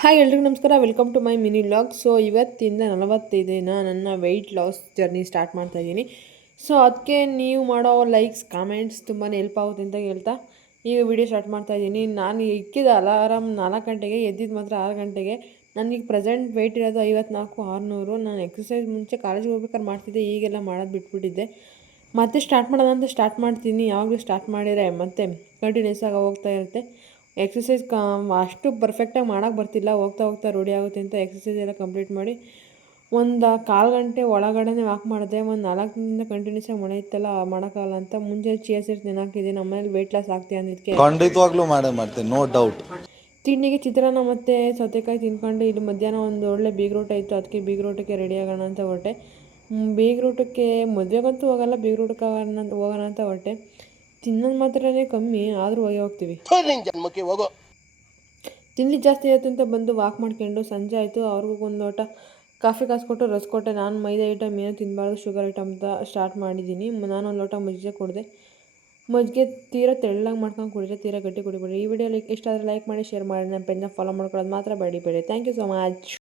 Hi ಎಲ್ರಿಗೂ ನಮಸ್ಕಾರ, welcome to my mini vlog. So ಇವತ್ತಿಂದ 45 ದಿನ ನನ್ನ ವೆಯ್ಟ್ ಲಾಸ್ ಜರ್ನಿ ಸ್ಟಾರ್ಟ್ ಮಾಡ್ತಾ ಇದ್ದೀನಿ. ಸೊ ಅದಕ್ಕೆ ನೀವು ಮಾಡೋ ಲೈಕ್ಸ್ ಕಾಮೆಂಟ್ಸ್ ತುಂಬಾ ಹೆಲ್ಪ್ ಆಗುತ್ತೆ ಅಂತ ಹೇಳ್ತಾ ಈಗ ವಿಡಿಯೋ ಸ್ಟಾರ್ಟ್ ಮಾಡ್ತಾ ಇದ್ದೀನಿ. ನಾನು ಇಕ್ಕಿದ ಅಲಾರಾಮ್ 4 ಗಂಟೆಗೆ, ಎದ್ದಿದ್ದು ಮಾತ್ರ 6 ಗಂಟೆಗೆ. ನನಗೆ ಪ್ರೆಸೆಂಟ್ ವೆಯ್ಟ್ ಇರೋದು 54,600. ನಾನು ಎಕ್ಸಸೈಸ್ ಮುಂಚೆ ಕಾಲೇಜಿಗೆ ಹೋಗ್ಬೇಕಾದ್ರೆ ಮಾಡ್ತಿದ್ದೆ, ಈಗೆಲ್ಲ ಮಾಡೋದು ಬಿಟ್ಬಿಟ್ಟಿದ್ದೆ. ಮತ್ತೆ ಸ್ಟಾರ್ಟ್ ಮಾಡೋಣ ಅಂತ ಸ್ಟಾರ್ಟ್ ಮಾಡ್ತೀನಿ. ಯಾವಾಗಲೂ ಸ್ಟಾರ್ಟ್ ಮಾಡಿದರೆ ಮತ್ತೆ ಕಂಟಿನ್ಯೂಸ್ ಆಗಿ ಹೋಗ್ತಾ ಇರುತ್ತೆ. ಎಕ್ಸಸೈಸ್ ಅಷ್ಟು ಪರ್ಫೆಕ್ಟಾಗಿ ಮಾಡೋಕ್ಕೆ ಬರ್ತಿಲ್ಲ, ಹೋಗ್ತಾ ಹೋಗ್ತಾ ರೂಢಿ ಆಗುತ್ತೆ ಅಂತ ಎಕ್ಸಸೈಸ್ ಎಲ್ಲ ಕಂಪ್ಲೀಟ್ ಮಾಡಿ ಒಂದು 1/4 ಗಂಟೆ ಒಳಗಡೆ ವಾಕ್ ಮಾಡಿದೆ. ಒಂದು 4 ದಿನದಿಂದ ಕಂಟಿನ್ಯೂಸ್ ಆಗಿ ಮಳೆ ಇತ್ತಲ್ಲ, ಮಾಡೋಕ್ಕಾಗಲ್ಲ ಅಂತ ಮುಂಜಾನೆ ಚಿಯಾ ಸೀಡ್ಸ್ ನೆನಾಕಿದ್ದೆ. ನಮ್ಮ ಮನೇಲಿ ವೆಯ್ಟ್ ಲಾಸ್ ಆಗ್ತೀಯ ಅಂದಿದ್ದಕ್ಕೆ ಖಂಡಿತವಾಗ್ಲೂ ಮಾಡ್ತೀನಿ, ನೋ ಡೌಟ್. ತಿಂಡಿಗೆ ಚಿತ್ರಾನ್ನ ಮತ್ತು ಸೌತೆಕಾಯಿ ತಿನ್ಕೊಂಡು ಇಲ್ಲಿ ಮಧ್ಯಾಹ್ನ ಒಂದು ಒಳ್ಳೆ ಬೀಗ್ರೂಟ ಇತ್ತು, ಅದಕ್ಕೆ ಬೀಗ್ರೂಟಕ್ಕೆ ರೆಡಿ ಆಗೋಣ ಅಂತ ಹೊರಟೆ. ಬೀಗ್ರೂಟಕ್ಕೆ ಮದುವೆಗಂತೂ ಹೋಗಲ್ಲ, ಬೀಗ್ರೂಟಕ್ಕೆ ಹೋಗೋಣ ಅಂತ ಹೊರಟೆ. ತಿನ್ನೋದು ಮಾತ್ರನೇ ಕಮ್ಮಿ, ಆದರೂ ಹೋಗ್ತೀವಿ. ತಿಂಡಿ ಜಾಸ್ತಿ ಆಯಿತು ಅಂತ ಬಂದು ವಾಕ್ ಮಾಡ್ಕೊಂಡು ಸಂಜೆ ಆಯಿತು. ಅವ್ರಿಗೂ ಒಂದು ಲೋಟ ಕಾಫಿ ಕಾಸ್ಕೊಟ್ಟು ರಸ್ ಕೊಟ್ಟೆ. ನಾನು ಮೈದಾ ಐಟಮ್ ಏನೂ ತಿನ್ನಬಾರ್ದು, ಶುಗರ್ ಐಟಮ್ ಅಂತ ಸ್ಟಾರ್ಟ್ ಮಾಡಿದ್ದೀನಿ. ನಾನು ಒಂದು ಲೋಟ ಮಜ್ಜಿಗೆ ಕೊಡಿದೆ. ಮಜ್ಜಿಗೆ ತೀರಾ ತೆಳ್ಳಗೆ ಮಾಡ್ಕೊಂಡು ಕುಡಿದ್ರೆ, ತೀರಾ ಗಟ್ಟಿ ಕುಡಿಬೇಡಿ. ಈ ವಿಡಿಯೋ ಇಷ್ಟ ಆದರೆ ಲೈಕ್ ಮಾಡಿ, ಶೇರ್ ಮಾಡಿ, ನನ್ನ ಪೇಜ್ನ ಫಾಲೋ ಮಾಡ್ಕೊಳ್ಳೋದು ಮಾತ್ರ ಬೇಡಿ. Thank you so much.